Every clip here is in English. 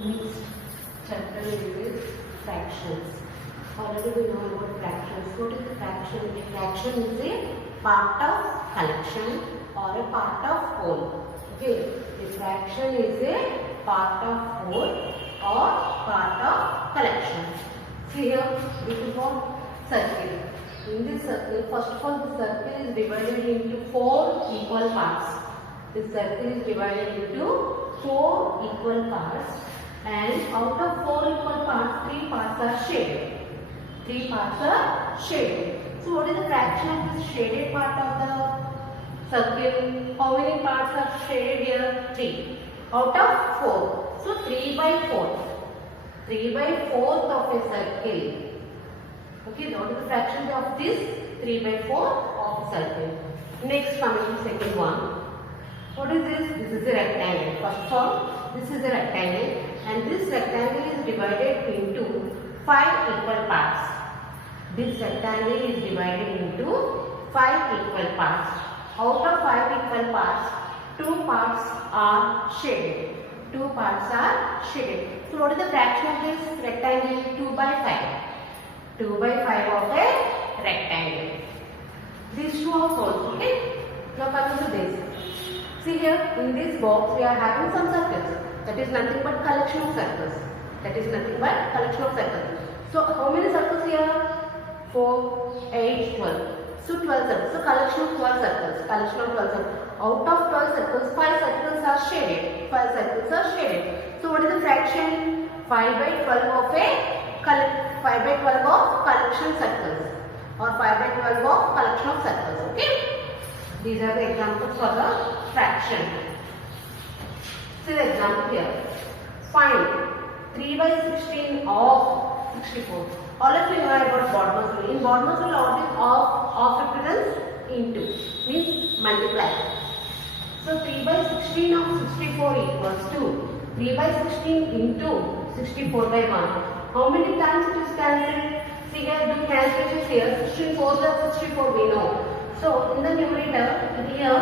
Next chapter is fractions. Already we know about fractions. What is a fraction? A fraction is a part of collection or a part of whole. Okay, a fraction is a part of whole or part of collection. See here, this is what circle. In this circle, first of all, the circle is divided into 4 equal parts. This circle is divided into 4 equal parts. And out of 4 equal parts, 3 parts are shaded. 3 parts are shaded. So what is the fraction of this shaded part of the circle? How many parts are shaded here? 3. Out of 4. So 3 by 4. 3 by 4th of a circle. Okay, what is the fraction of this? 3 by 4 of a circle. Next, coming to second one. What is this? This is a rectangle. First of all, this is a rectangle. And this rectangle is divided into 5 equal parts. This rectangle is divided into 5 equal parts. Out of 5 equal parts, 2 parts are shaded. 2 parts are shaded. So what is the fraction of this rectangle? 2 by 5. 2 by 5 of a rectangle. These two are solved. Okay. Now coming to this. See here, in this box we are having some circles. That is nothing but collection of circles. That is nothing but collection of circles. So how many circles here? 4, 8, 12. So 12 circles. So collection of 12 circles. Collection of 12 circles. Out of 12 circles, 5 circles are shaded. 5 circles are shaded. So what is the fraction? 5 by 12 of a 5 by 12 of collection circles. Or 5 by 12 of collection of circles. Okay. These are the examples for the fraction. See the example here. Find 3 by 16 of 64. All of you know about Bodmer's rule. In Bodmer's rule, what is of represents into. Means multiply. So 3 by 16 of 64 equals to 3 by 16 into 64 by 1. How many times it is cancelled? See here, do calculations here. 16 4s are 64 we know. So in the numerator here,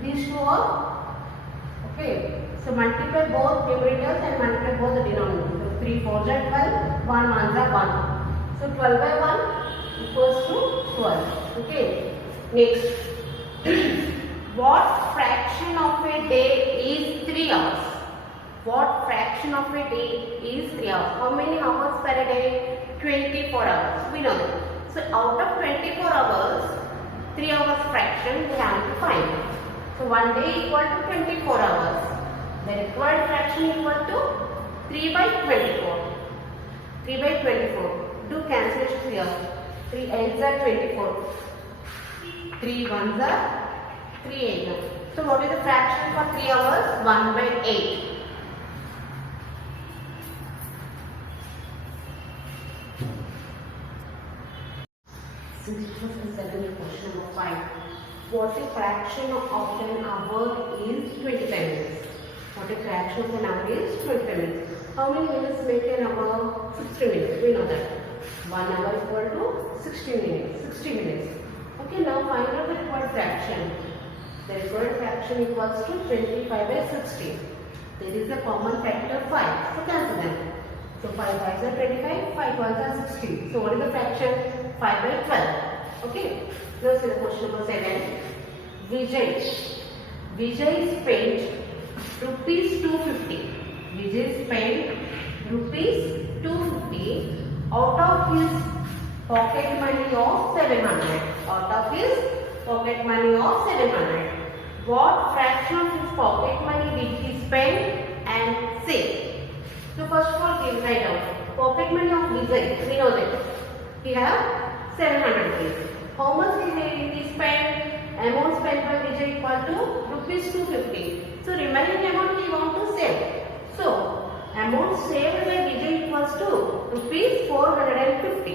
these two are okay. So multiply both numerators and multiply both the denominators. So 3 4s are 12, 1 1s are 1. So 12 by 1 equals to 12. Okay. Next, what fraction of a day is 3 hours? What fraction of a day is 3 hours? How many hours per day? 24 hours. We know that. So out of 24 hours, 3 hours fraction we have to find. So 1 day equal to 24 hours. The required fraction equal to 3 by 24. 3 by 24. Do calculations here. 3 8s are 24. 3 1s are 3 8. So what is the fraction for 3 hours? 1 by 8. Question number 5. What a fraction of an hour is 25 minutes? What a fraction of an hour is 25 minutes. How many minutes make an hour? 60 minutes. We know that. 1 hour equal to 60 minutes. 60 minutes. Okay, now find out the required fraction. The required fraction equals to 25 by 60. There is a common factor 5. So cancel them. So 5 5s are 25, 5 12s are 60. So what is the fraction? 5 by 12. Okay. Now see the question number 7. Vijay spent rupees 250. Vijay spent rupees 250 out of his pocket money of 700. Out of his pocket money of 700. What fraction of his pocket money did he spend and save? So first of all, give write down. Pocket money of Vijay, we know that. He have 700 rupees. How much did he spend? Amount spent by Vijay equal to rupees 250. So remaining amount we want to save. So amount saved by Vijay equals to rupees 450.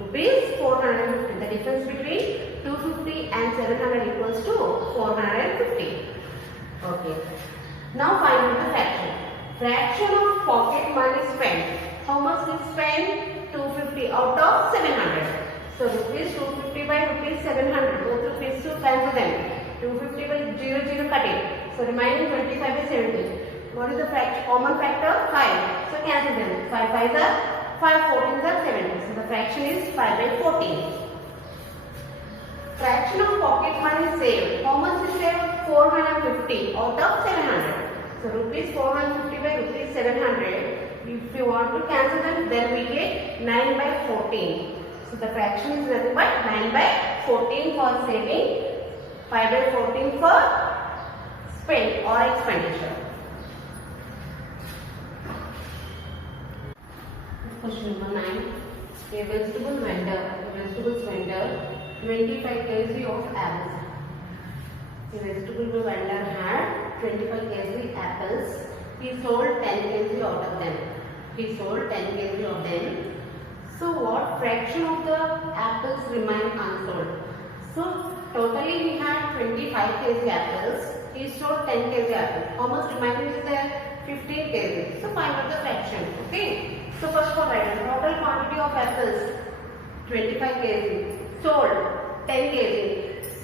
Rupees 450. The difference between 250 and 700 equals to 450. Okay. Now find out the fraction. Fraction of pocket money spent. How much we spent? 250 out of 700. So rupees 250 by rupees 700. Both rupees to cancel them. 250 by 0 0 cut it. So remaining 25 by 70. What is the common factor? 5. So cancel them. 5 5s are 5, 14s are 70. So the fraction is 5 by 14. Fraction of pocket money saved. How much is saved? 450 out of 700. So rupees 450 by rupees 700. If you want to cancel them, then we get 9 by 14. So the fraction is nothing but 9 by 14 for saving, 5 by 14 for spend or expenditure. Question number 9. A vegetables vendor 25 kg of apples. The vegetable vendor had 25 kg apples. He sold 10 kg out of them. So what fraction of the apples remain unsold? So totally we had 25 kg apples. He sold 10 kg apples. How much remaining is there? 15 kg. So find out the fraction. Okay. So first of all, write the total quantity of apples 25 kg. Sold 10 kg.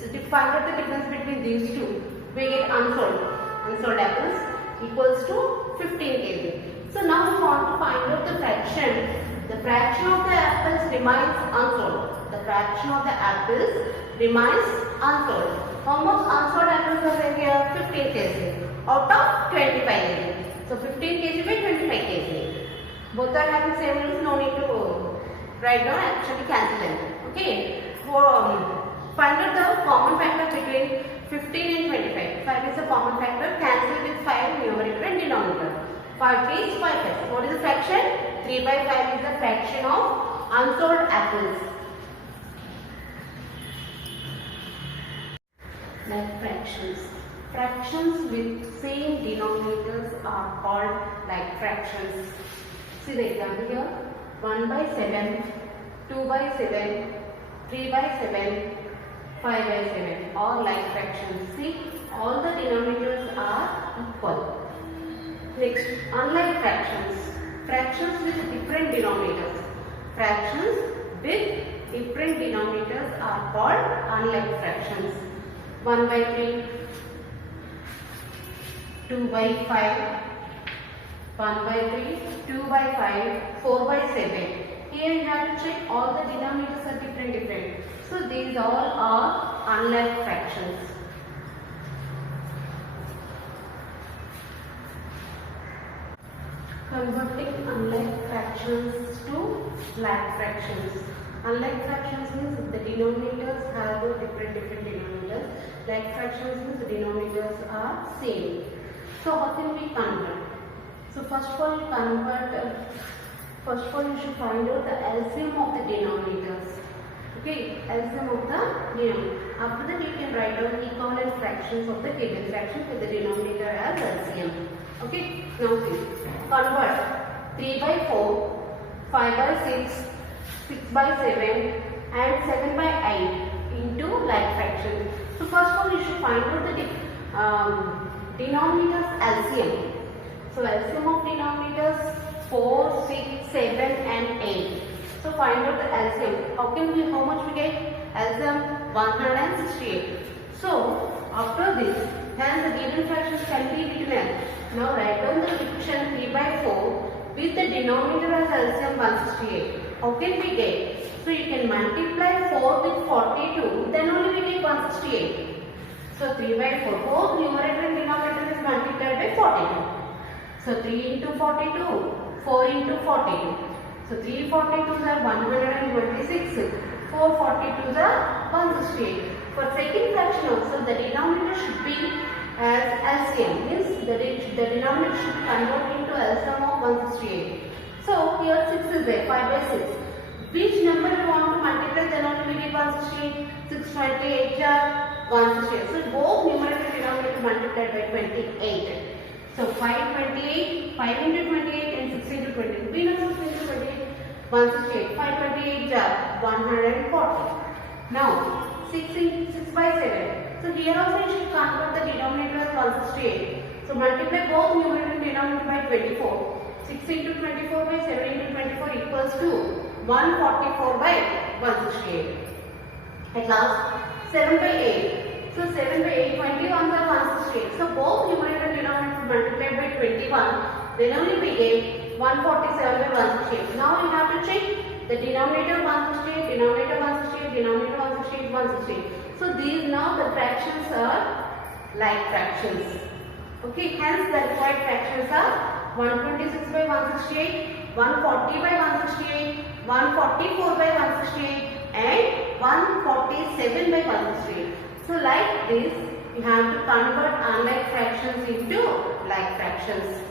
So to find out the difference between these two, we get unsold apples equals to 15 kg. So now we want to find out the fraction. The fraction of the apples remains unsold. How much unsold apples are there here? 15 kg out of 25 kg. So 15 kg by 25 kg. Both are having same rules, no need to write down, actually cancel them. Okay. Find out the common factor between 15 and 25. 5 is a common factor. Cancel with 5 numerator and denominator. 5 is 5 factor. What is the fraction? 3 by 5 is the fraction of unsold apples. Like fractions. Fractions with same denominators are called like fractions. See the example here. 1 by 7, 2 by 7, 3 by 7, 5 by 7 or like fractions. See, all the denominators are equal. Next, unlike fractions. Fractions with different denominators. Are called unlike fractions. 1 by 3, 2 by 5, 1 by 3, 2 by 5, 4 by 7. Here you have to check all the denominators are different. So these all are unlike fractions. Converting unlike fractions to like fractions. Unlike fractions means the denominators have different denominators. Like fractions means the denominators are same. So how can we convert? So first of all, you should find out the LCM of the denominators. Okay, LCM of the denominator. After that, you can write down equivalent fractions of the given fraction with the denominator as LCM. Okay, now see. Convert 3 by 4, 5 by 6, 6 by 7 and 7 by 8 into like fractions. So first of all, you should find out the denominators LCM. So LCM of denominators 4, 6, 7 and 8. So find out the LCM. How much we get? LCM 168. So after this, hence the given fractions can be written as. Now write down the equation 3 by 4 with the denominator as LCM 168. How can we get? So you can multiply 4 with 42, then only we get 168. So 3 by 4, both numerator and denominator is multiplied by 42. So 3 into 42, 4 into 42. So 3 42s are 126, 4 42s are 168. For second fraction also, the denominator should be as LCM, means the denominator should be converted into LCM of 168. So here 6 is there, 5 by 6. Which number you want to multiply, then only we get 168. 628 are 168. So both numerator and denominator multiplied by 28. So 528, 5 into 28 and 6 into 28. We know 6 into 28, 168. 528 are 140. Now 6 by 7. So here also you should convert the denominator as 168. So multiply both numerator and denominator by 24. 6 into 24 by 7 into 24 equals to 144 by 168. At last 7 by 8. So 7 by 8, 21 are 168. So both numerator and denominator multiplied by 21, then only we get 147 by 168. Now we have to check the denominator 168, denominator 168, denominator 168, 168. So these now the fractions are like fractions. Okay, hence the required fractions are 126 by 168, 140 by 168, 144 by 168 and 147 by 168. So like this, we have to convert unlike fractions into like fractions.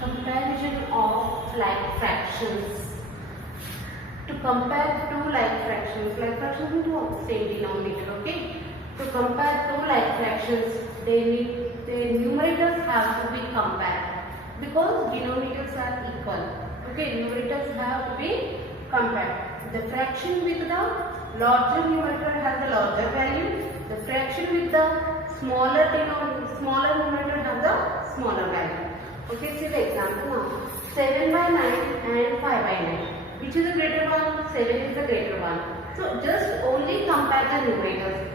Comparison of like fractions. To compare two like fractions into same denominator, okay? To compare two like fractions, their numerators have to be compared because denominators are equal. Okay, numerators have to be compared. The fraction with the larger numerator has the larger value. The fraction with the smaller numerator has the smaller value. Okay, see the example now. 7 by 9 and 5 by 9. Which is the greater one? 7 is the greater one. So just only compare the numerators.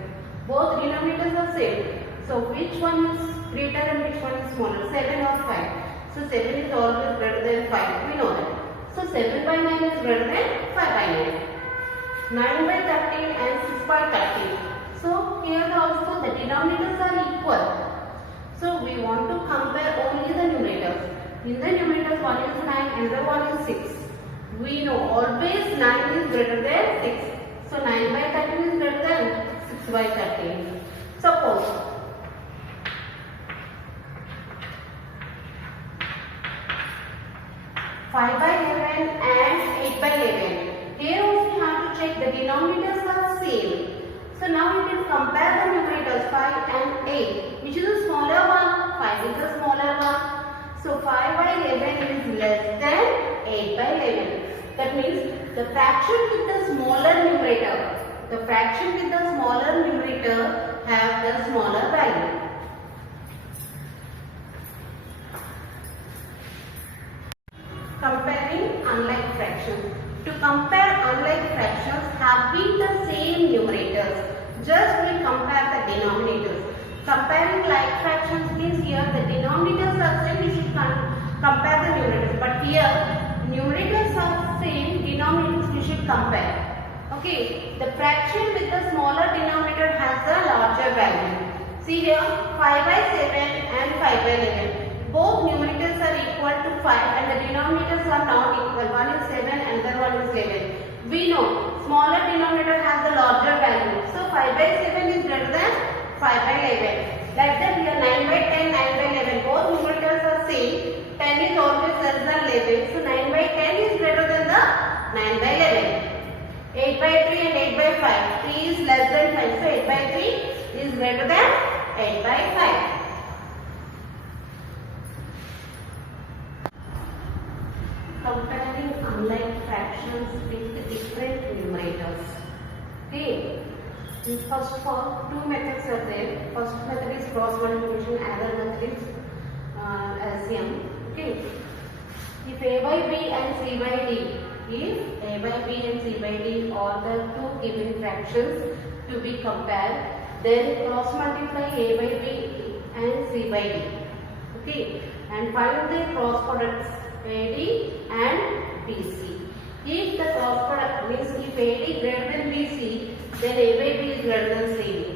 Both denominators are same. So which one is greater and which one is smaller? 7 or 5. So 7 is always greater than 5. We know that. So 7 by 9 is greater than 5 by 9. 9 by 13 and 6 by 13. So here also the denominators are equal. So we want to compare only the numerators. In the numerators, one is 9 and the one is 6. We know always 9 is greater than 6. So 9 by 13 is greater than 6 by 13. Suppose 5 by 11 and 8 by 11. Here also we have to check the denominators are same. So now we can compare the numerators 5 and 8. Which is the smaller one? 5 is the smaller one. So 5 by 11 is less than 8 by 11. That means the fraction with the smaller numerator, have the smaller value. Comparing unlike fractions. To compare unlike fractions having the same numerators, just we compare the denominators. Comparing like fractions means here the denominators are same, we should compare the numerators. But here numerators are same, denominators we should compare. Okay, the fraction with the smaller denominator has a larger value. See here 5 by 7 and 5 by 11. Both numerators are equal to 5 and the denominators are not equal. One is 7 and the one is 11. We know smaller denominator has a larger value. So 5 by 7 is greater than 5 by 11. Like that here 9 by 10, 9 by 11. Both numerators are same. 10 is always less than 11. So 9 by 10 is greater than the 9 by 11. 8 by 3 and 8 by 5. 3 is less than 5. So 8 by 3 is greater than 8 by 5. Comparing unlike fractions with different numerators. Okay. First of all, two methods are there. First method is cross multiplication, other method is LCM. Okay. If A by B and C by D, if A by B and C by D are the two given fractions to be compared, then cross multiply A by B and C by D. Okay. And find the cross products AD and BC. If the cross product means if AD greater than BC, then A by B is greater than CD.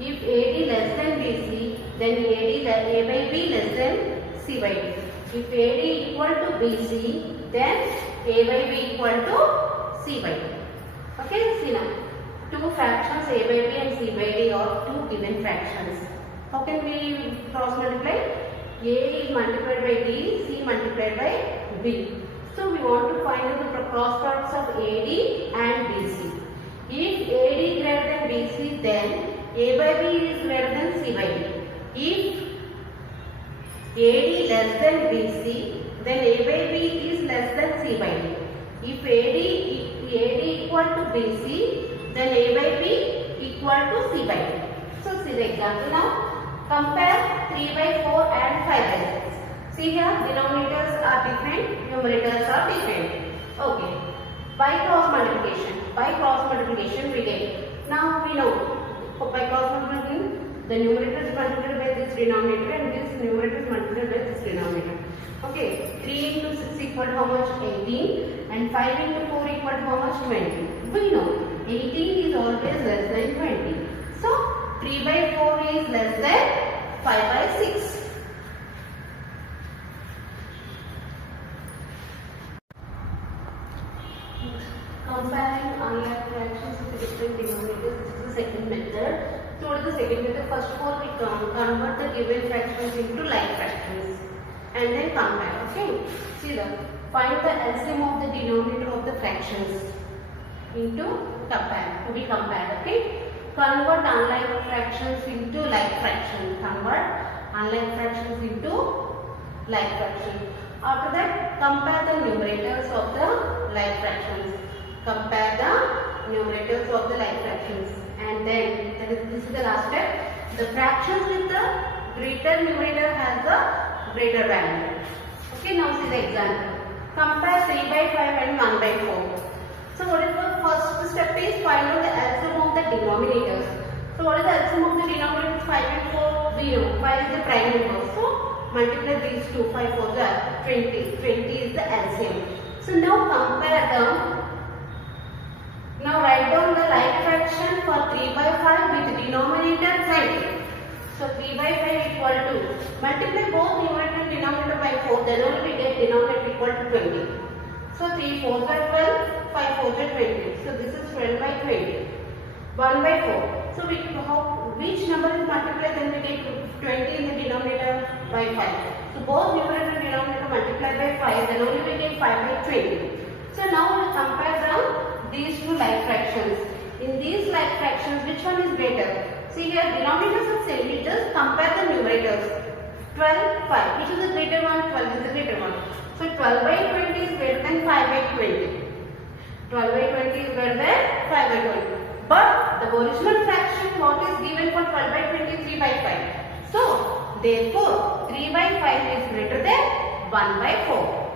If AD less than BC, then A by B less than C by D. If AD equal to BC, then A by B equal to C by D. Okay, see now. Two fractions A by B and C by D are two given fractions. How can we cross multiply? A is multiplied by D, C multiplied by B. So we want to find out the cross products of AD and BC. If AD greater than BC, then A by B is greater than C by D. If AD less than BC, then A by B is less than C by D. If AD equal to BC, then A by B equal to C by D. So see the example now. Compare 3 by 4 and 5 by 6. See here, denominators are different, numerators are different. Okay. By cross multiplication we get. Now we know by cross multiplication the numerator is multiplied by this denominator and this numerator is multiplied by this denominator. Okay, 3 into 6 equal to how much? 18, and 5 into 4 equal to how much? 20. We know 18 is always less than 20. So 3 by 4 is less than 5 by 6. Comparing unlike fractions with different denominators, this is the second method. So what is the second method? First of all, we convert the given fractions into like fractions and then compare. Okay. See the find the LCM of the denominator of the fractions into compare to be compared. Okay. Convert unlike fractions into like fractions. Convert unlike fractions into like fractions. After that, compare the numerators of the like fractions. Compare the numerators of the like fractions, and then this is the last step. The fractions with the greater numerator has the greater value. Okay, now see the example. Compare 3 by 5 and 1 by 4. So what is the first step is find out the LCM of the denominators. So what is the LCM of the denominators? 5 and 4 we know. 5 is the prime number. So multiply these two. 5 4 are 20. 20 is the LCM. So now compare them. Now write down the like fraction for 3 by 5 with denominator 20. So 3 by 5 equal to, multiply both numerator and denominator by 4, then only we get denominator equal to 20. So 3 4s are 12, 5 4s are 20. So this is 12 by 20. 1 by 4. So which number is multiplied, then we get 20 in the denominator by 5. So both numerator and denominator multiplied by 5, then only we get 5 by 20. So now we will compare these two like fractions. In these like fractions, which one is greater? See here, denominators are same. We just compare the numerators. 12, 5. Which is the greater one? 12 is the greater one. So 12 by 20 is greater than 5 by 20. 12 by 20 is greater than 5 by 20. But the original fraction, what is given for 12 by 20? 3 by 5. So therefore, 3 by 5 is greater than 1 by 4.